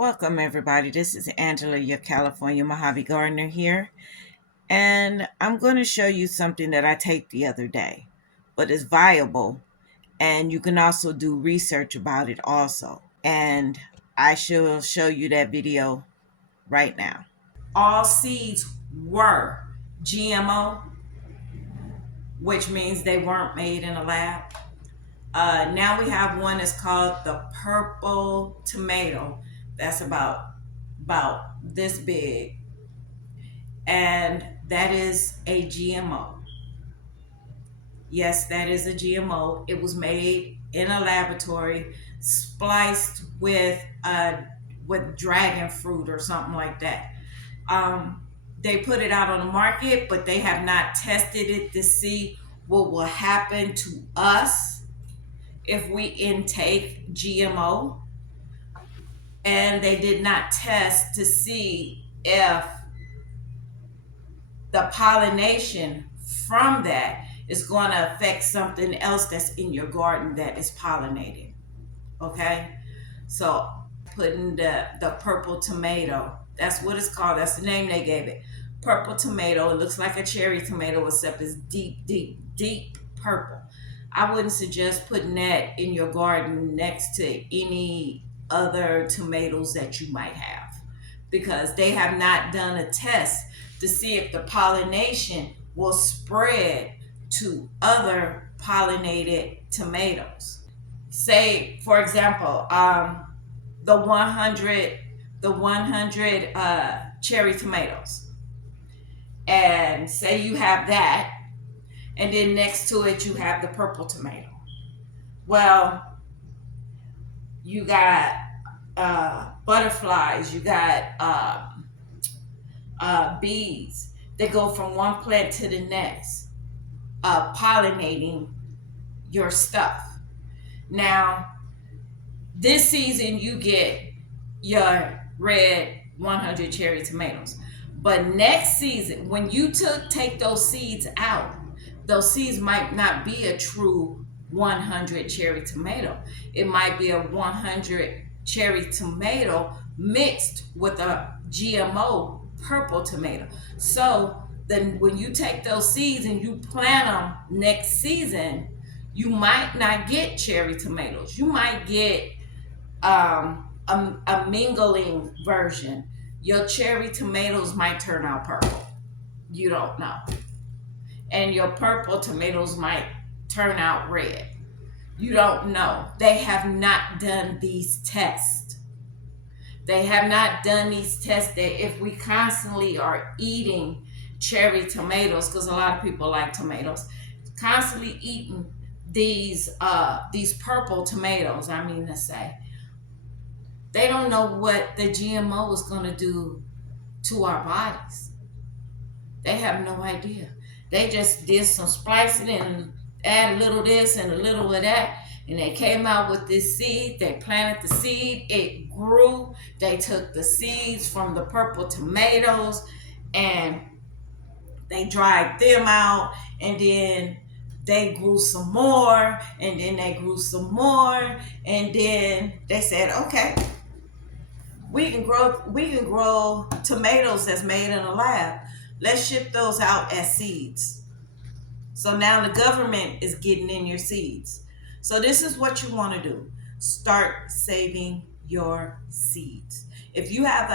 Welcome, everybody. This is Angela, your California Mojave gardener here. And I'm going to show you something that I taped the other day, but it's viable. And you can also do research about it also. And I shall show you that video right now. All seeds were GMO, which means they weren't made in a lab. Now we have one that's called the purple tomato. That's about this big, and that is a GMO. Yes, that is a GMO. It was made in a laboratory, spliced with dragon fruit or something like that. They put it out on the market, but they have not tested it to see what will happen to us if we intake GMO. And they did not test to see if the pollination from that is going to affect something else that's in your garden that is pollinated. Okay, so putting the purple tomato, that's what it's called, that's the name they gave it, purple tomato. It looks like a cherry tomato except it's deep purple. I wouldn't suggest putting that in your garden next to any other tomatoes that you might have, because they have not done a test to see if the pollination will spread to other pollinated tomatoes. Say, for example, the 100 cherry tomatoes, and say you have that, and then next to it you have the purple tomato. Well, you got butterflies, you got bees that go from one plant to the next, pollinating your stuff. Now, this season you get your red 100 cherry tomatoes, but next season when you take those seeds out, those seeds might not be a true 100 cherry tomato. It might be a 100 cherry tomato mixed with a GMO purple tomato. So then when you take those seeds and you plant them next season, you might not get cherry tomatoes. You might get a mingling version. Your cherry tomatoes might turn out purple. You don't know. And your purple tomatoes might turn out red. You don't know. They have not done these tests. They have not done these tests that if we constantly are eating cherry tomatoes, because a lot of people like tomatoes, constantly eating these purple tomatoes, I mean to say, they don't know what the GMO is going to do to our bodies. They have no idea. They just did some splicing and add a little this and a little of that, and they came out with this seed. They planted the seed, it grew. They took the seeds from the purple tomatoes and they dried them out, and then they grew some more, and then they grew some more, and then they said, okay, we can grow tomatoes that's made in a lab. Let's ship those out as seeds. So now the government is getting in your seeds. So this is what you want to do. Start saving your seeds. If you have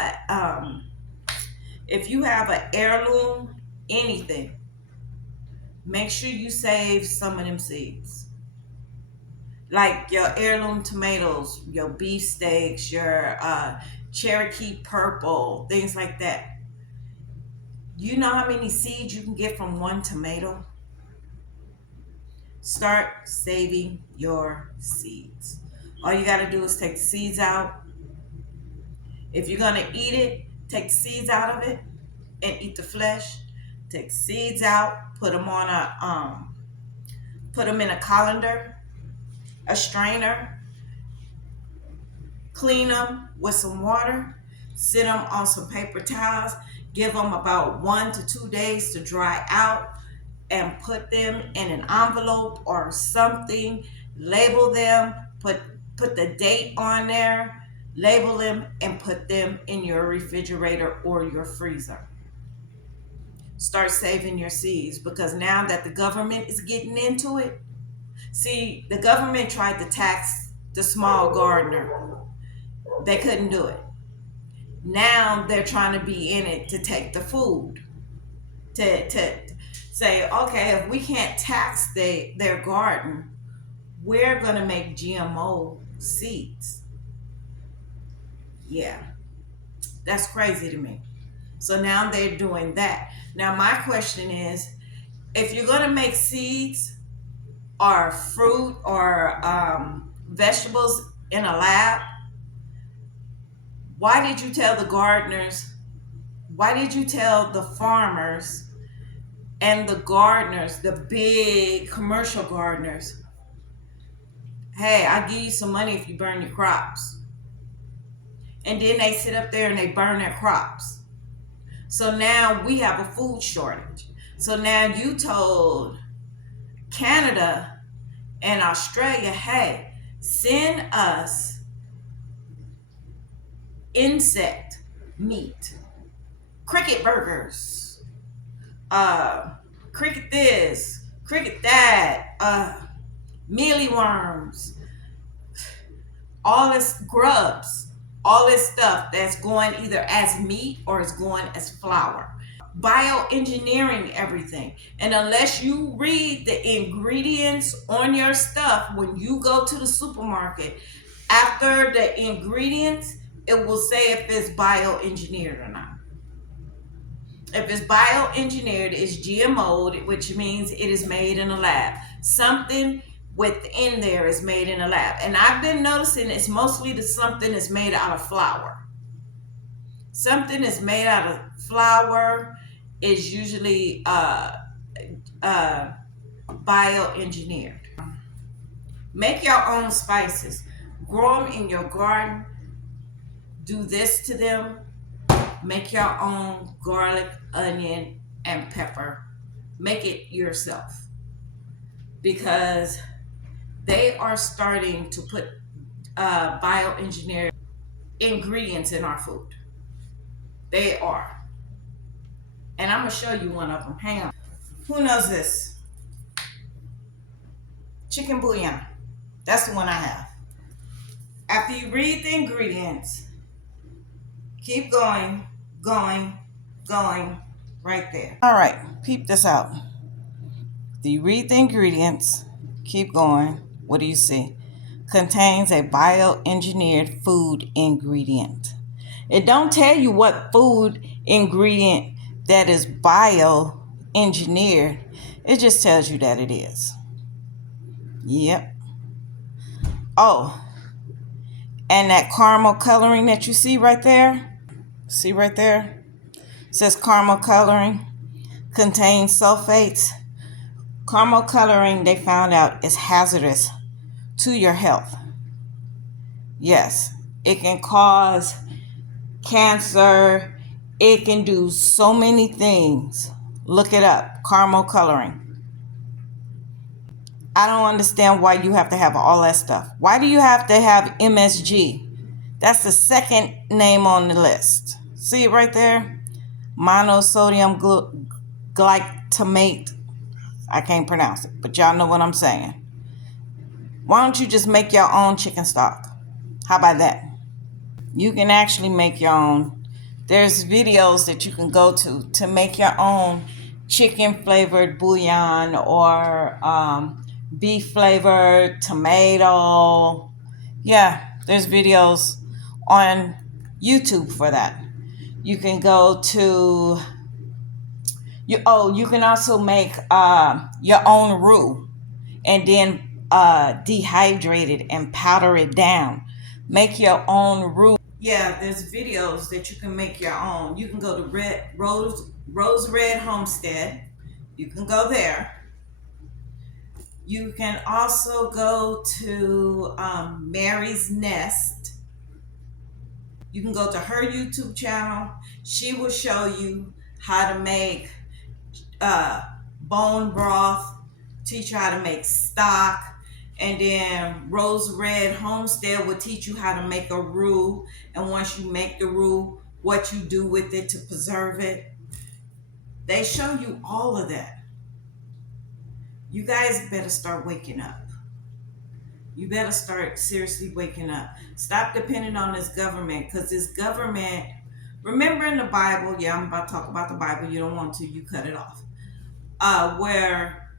an heirloom, anything, make sure you save some of them seeds. Like your heirloom tomatoes, your beefsteaks, your Cherokee purple, things like that. You know how many seeds you can get from one tomato? Start saving your seeds. All you got to do is take the seeds out. If you're going to eat it, take the seeds out of it and eat the flesh. Take the seeds out, put them in a colander, a strainer, clean them with some water, sit them on some paper towels, give them about 1 to 2 days to dry out, and put them in an envelope or something, label them, put the date on there, label them, and put them in your refrigerator or your freezer. Start saving your seeds, because now that the government is getting into it, see, the government tried to tax the small gardener. They couldn't do it. Now they're trying to be in it to take the food. To say, okay, if we can't tax their garden, we're going to make GMO seeds. Yeah, that's crazy to me. So now they're doing that. Now, my question is, if you're going to make seeds or fruit or vegetables in a lab, why did you tell the gardeners, why did you tell the farmers and the gardeners, the big commercial gardeners, hey, I'll give you some money if you burn your crops? And then they sit up there and they burn their crops. So now we have a food shortage. So now you told Canada and Australia, hey, send us insect meat, cricket burgers, cricket this, cricket that, mealy worms, all this grubs, all this stuff that's going either as meat or is going as flour. Bioengineering everything. And unless you read the ingredients on your stuff when you go to the supermarket, after the ingredients, it will say if it's bioengineered or not. If it's bioengineered, it's GMO'd, which means it is made in a lab. Something within there is made in a lab. And I've been noticing it's mostly the something that's made out of flour. Something that's made out of flour is usually bioengineered. Make your own spices. Grow them in your garden. Do this to them. Make your own garlic, onion, and pepper. Make it yourself. Because they are starting to put bioengineered ingredients in our food. They are. And I'm going to show you one of them. Hang on. Who knows this? Chicken bouillon. That's the one I have. After you read the ingredients, keep going, right there. All right, peep this out. Do you read the ingredients? Keep going. What do you see? Contains a bioengineered food ingredient. It don't tell you what food ingredient that is bioengineered. It just tells you that it is. Yep. Oh, and that caramel coloring that you see right there? See right there? It says caramel coloring contains sulfates. Caramel coloring, they found out, is hazardous to your health. Yes, it can cause cancer. It can do so many things. Look it up, caramel coloring. I don't understand why you have to have all that stuff. Why do you have to have MSG? That's the second name on the list. See it right there? Monosodium glytamate. I can't pronounce it, but y'all know what I'm saying. Why don't you just make your own chicken stock? How about that? You can actually make your own. There's videos that you can go to make your own chicken flavored bouillon or beef flavored tomato. Yeah, there's videos on YouTube for that. You can go to you can also make your own roux and then dehydrate it and powder it down. Make your own roux. Yeah, there's videos that you can make your own. You can go to Rose Red Homestead. You can go there. You can also go to Mary's Nest. You can go to her YouTube channel. She will show you how to make bone broth, teach you how to make stock. And then Rose Red Homestead will teach you how to make a roux. And once you make the roux, what you do with it to preserve it. They show you all of that. You guys better start waking up. You better start seriously waking up. Stop depending on this government, because this government, remember in the Bible, yeah, I'm about to talk about the Bible. You don't want to, you cut it off. Where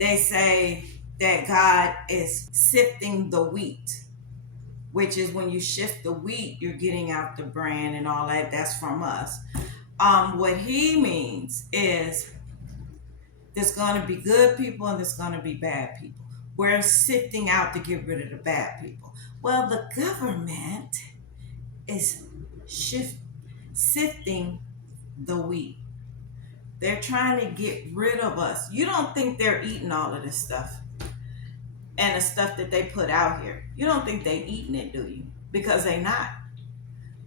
they say that God is sifting the wheat, which is when you shift the wheat, you're getting out the bran and all that. That's from us. What he means is there's going to be good people and there's going to be bad people. We're sifting out to get rid of the bad people. Well, the government is sifting the wheat. They're trying to get rid of us. You don't think they're eating all of this stuff and the stuff that they put out here. You don't think they eating it, do you? Because they not.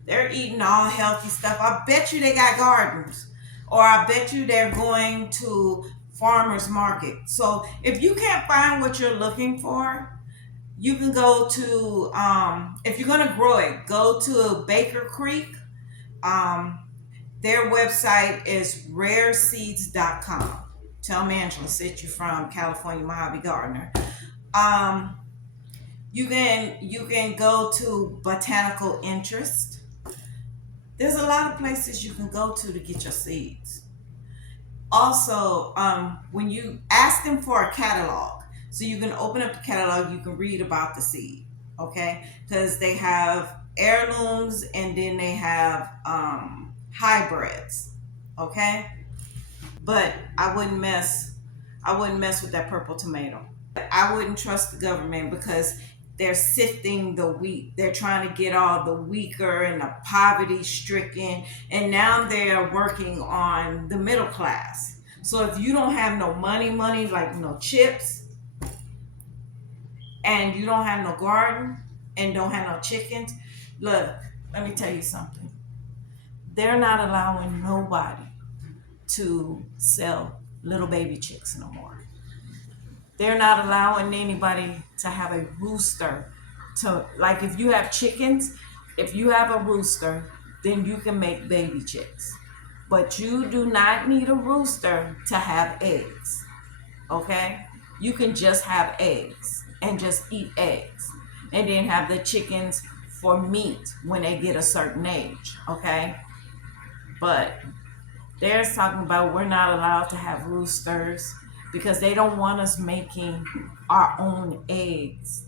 They're eating all healthy stuff. I bet you they got gardens. Or I bet you they're going to farmers market. So if you can't find what you're looking for, you can go to, if you're going to grow it, go to Baker Creek. Their website is rareseeds.com. Tell me, Angela, since you're from California, Mojave Gardener. You can go to Botanical Interest. There's a lot of places you can go to get your seeds. Also, when you ask them for a catalog, so you can open up the catalog, you can read about the seed, okay? Because they have heirlooms and then they have hybrids, okay? But I wouldn't mess with that purple tomato. I wouldn't trust the government because they're sifting the wheat. They're trying to get all the weaker and the poverty stricken. And now they're working on the middle class. So if you don't have no money, like no chips, and you don't have no garden and don't have no chickens, look, let me tell you something. They're not allowing nobody to sell little baby chicks no more. They're not allowing anybody to have a rooster. Like if you have chickens, if you have a rooster, then you can make baby chicks. But you do not need a rooster to have eggs. Okay? You can just have eggs and just eat eggs. And then have the chickens for meat when they get a certain age. Okay? But they're talking about we're not allowed to have roosters because they don't want us making our own eggs,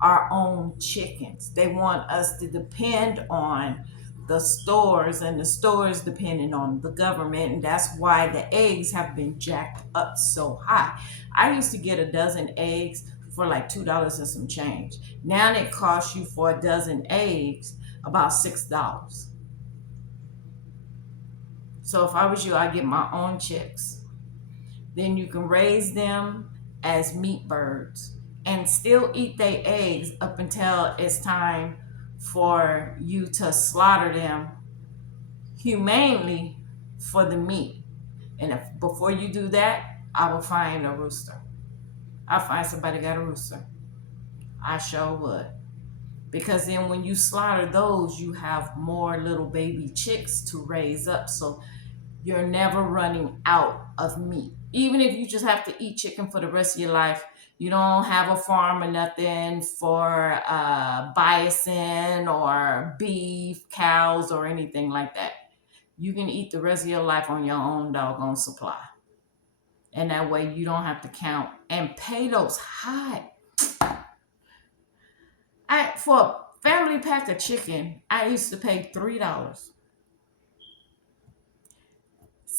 our own chickens. They want us to depend on the stores, and the stores depending on the government, and that's why the eggs have been jacked up so high. I used to get a dozen eggs for like $2 and some change. Now it costs you for a dozen eggs about $6. So if I was you, I'd get my own chicks. Then you can raise them as meat birds and still eat their eggs up until it's time for you to slaughter them humanely for the meat. And if before you do that, I will find a rooster. I'll find somebody got a rooster. I sure would. Because then when you slaughter those, you have more little baby chicks to raise up. So you're never running out of meat. Even if you just have to eat chicken for the rest of your life, you don't have a farm or nothing for bison or beef, cows, or anything like that. You can eat the rest of your life on your own doggone supply. And that way you don't have to count and pay those high. For a family pack of chicken, I used to pay $3.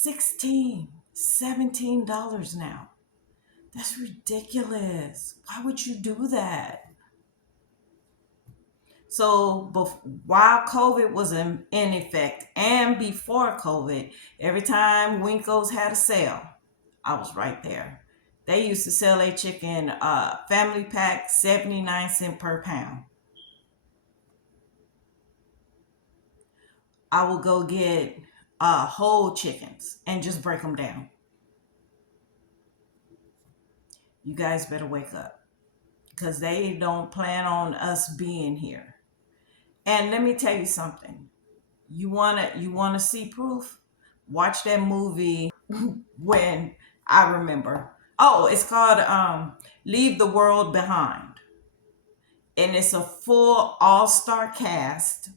$16, $17 now. That's ridiculous. Why would you do that? So while COVID was in effect and before COVID, every time Winko's had a sale, I was right there. They used to sell a chicken family pack 79 cents per pound. I will go get whole chickens and just break them down. You guys better wake up. because they don't plan on us being here. And let me tell you something. You wanna see proof? Watch that movie when I remember. Oh, it's called Leave the World Behind. And it's a full all-star cast.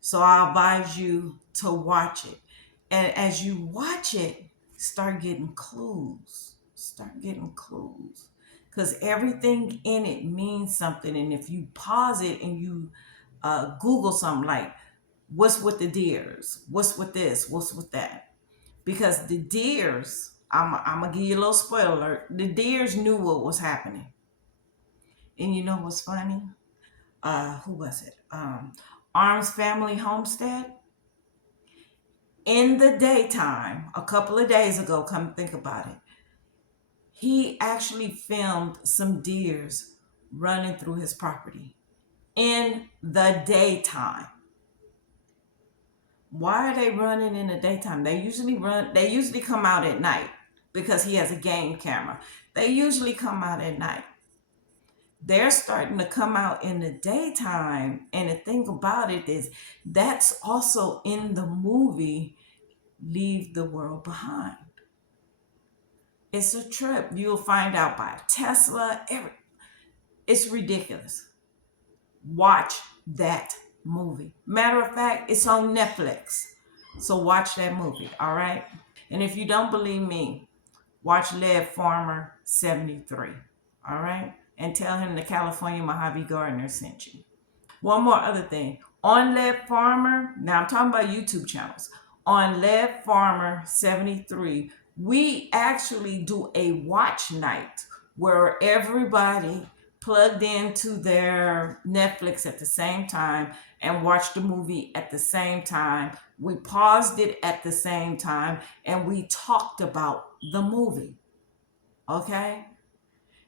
So I advise you to watch it. And as you watch it, start getting clues. Start getting clues. Because everything in it means something. And if you pause it and you Google something like, what's with the deers? What's with this? What's with that? Because the deers, I'm going to give you a little spoiler alert. The deers knew what was happening. And you know what's funny? Who was it? Arms Family Homestead. In the daytime, a couple of days ago, come think about it, he actually filmed some deers running through his property in the daytime. Why are they running in the daytime? They usually come out at night because he has a game camera. They usually come out at night. They're starting to come out in the daytime. And the thing about it is that's also in the movie Leave the World Behind. It's a trip. You'll find out by Tesla. It's ridiculous. Watch that movie. Matter of fact, it's on Netflix. So watch that movie, all right? And if you don't believe me, watch Lead Farmer 73, all right? And tell him the California Mojave Gardener sent you. One more other thing. On Lead Farmer, now I'm talking about YouTube channels. On Lead Farmer 73, we actually do a watch night where everybody plugged into their Netflix at the same time and watched the movie at the same time. We paused it at the same time and we talked about the movie. Okay?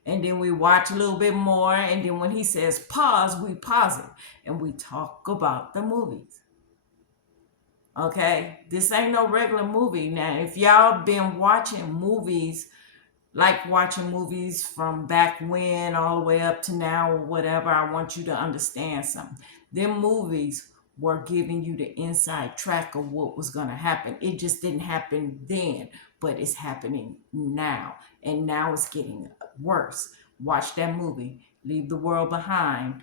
And then we watch a little bit more. And then when he says pause, we pause it. And we talk about the movies. Okay? This ain't no regular movie. Now, if y'all been watching movies, like watching movies from back when all the way up to now or whatever, I want you to understand something. Them movies were giving you the inside track of what was going to happen. It just didn't happen then, but it's happening now. And now it's getting worse. Watch that movie, Leave the World Behind,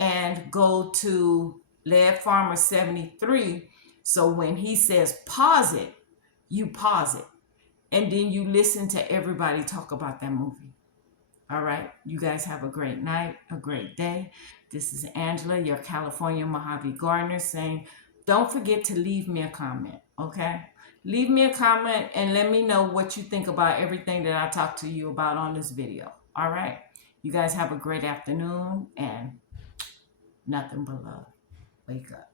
and go to Lead Farmer 73. So when he says pause it, you pause it. And then you listen to everybody talk about that movie. All right. You guys have a great night, a great day. This is Angela, your California Mojave Gardener, saying, don't forget to leave me a comment. Okay. Leave me a comment and let me know what you think about everything that I talked to you about on this video. All right. You guys have a great afternoon and nothing but love. Wake up.